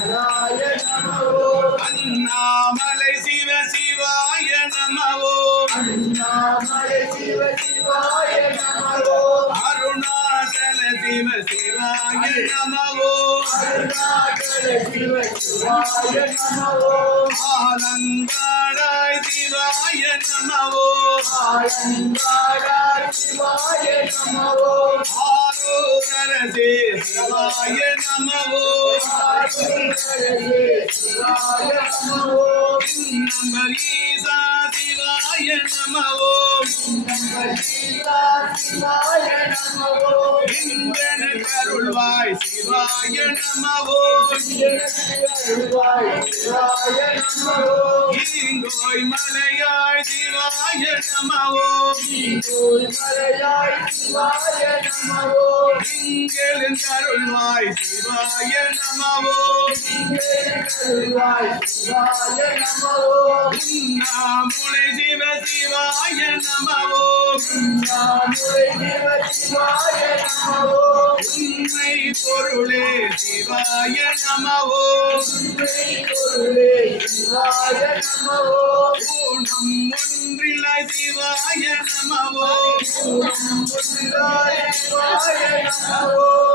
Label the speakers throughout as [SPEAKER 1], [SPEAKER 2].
[SPEAKER 1] அண்ணாமலை சிவ சிவாய நமவோ. அருணாச்சல சிவ சிவாய நமவோ. ஆனந்தாடாய் சிவாய நமவோ. ஆரோகரசே சிவாய நமவோ. நம்பரீசா சிவாய நமவோ இந்திரன கருள்வாய் சிவாய நமவோ ஈங்கோய் மலையாய் சிவாய நமவோ இங்கெழுந்த அருள்வாய் சிவாய நமவோ உண்ணாமுலை சிவ சிவாய நமவோ உண்மை பொருளே சிவாய நமவோ ஊனம் ஒன்றிலாய் சிவாய நமவோ ஊழியேலன சிவாய நமவோ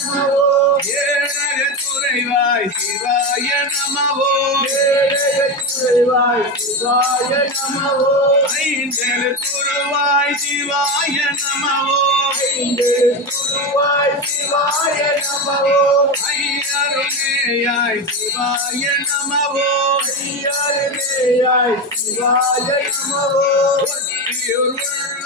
[SPEAKER 1] நமவோ ஏரம்மேயாய் சிவாய நமவோ ஏழக துறைவாய் சிவாய நமவோ ஐந்தெழு துருவாய் சிவாய நமவோ ஐயருமேயாய் சிவாய நமவோ ஒற்றியுருளாய் சிவாய நமவோ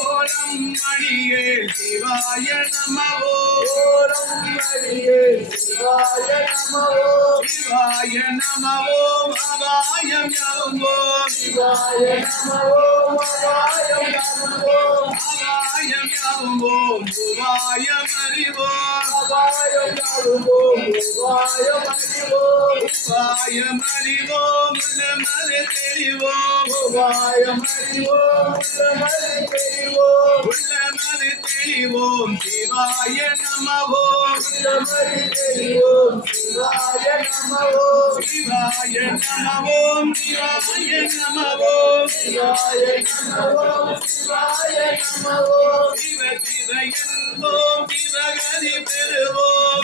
[SPEAKER 1] ஓணம் மணியே சிவாய நமவோ சிவாய நமவோ அபாயம் யாவோ அபாயம் யாவோ உபாயம் அறிவோ உபாயம் அறிவோ முள்ளமது தெளிவோ உள்ளமது தெளிவோம் சிவாய நமவோ சிவாய நமவோம் சிவாய நமவோம் சிவ சிவ என்போம் சிவகதி பெறுவோம்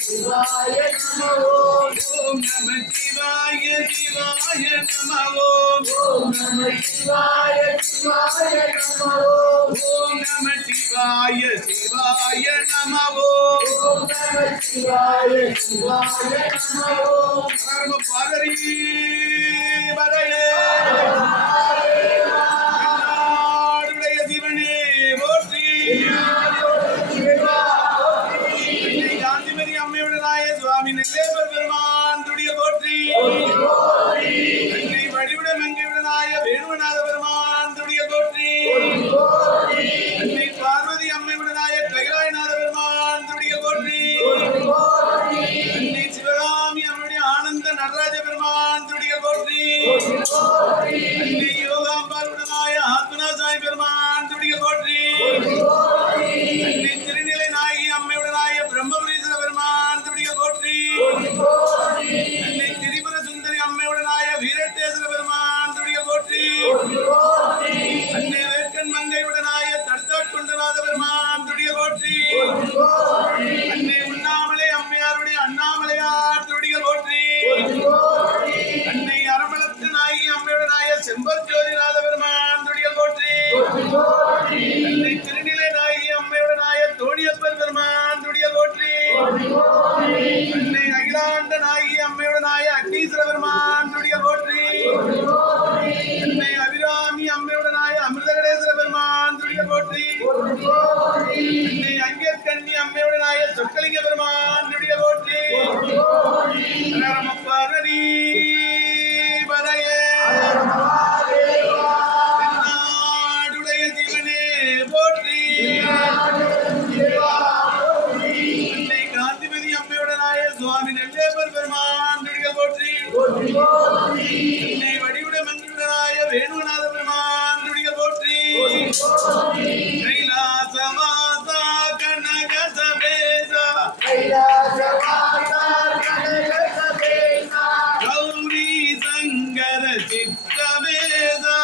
[SPEAKER 2] சிவாய நமோ
[SPEAKER 1] ஓம் நம சிவாய சிவாய நமவோம்
[SPEAKER 2] ஓம் நம சிவாய சிவாய நமோ
[SPEAKER 1] ஓம் நம சிவாய சிவாய நமவோம்
[SPEAKER 2] ஓம் நம சிவாய சிவாய
[SPEAKER 1] பாதரி வரையே என்னை வடிவுடன் மங்கிவிடனாய வேணுநாத பெருமான் துடிகள் போற்றி. கைலாசவாசா கனக சபேசா கௌரி சங்கர சித்தவேசா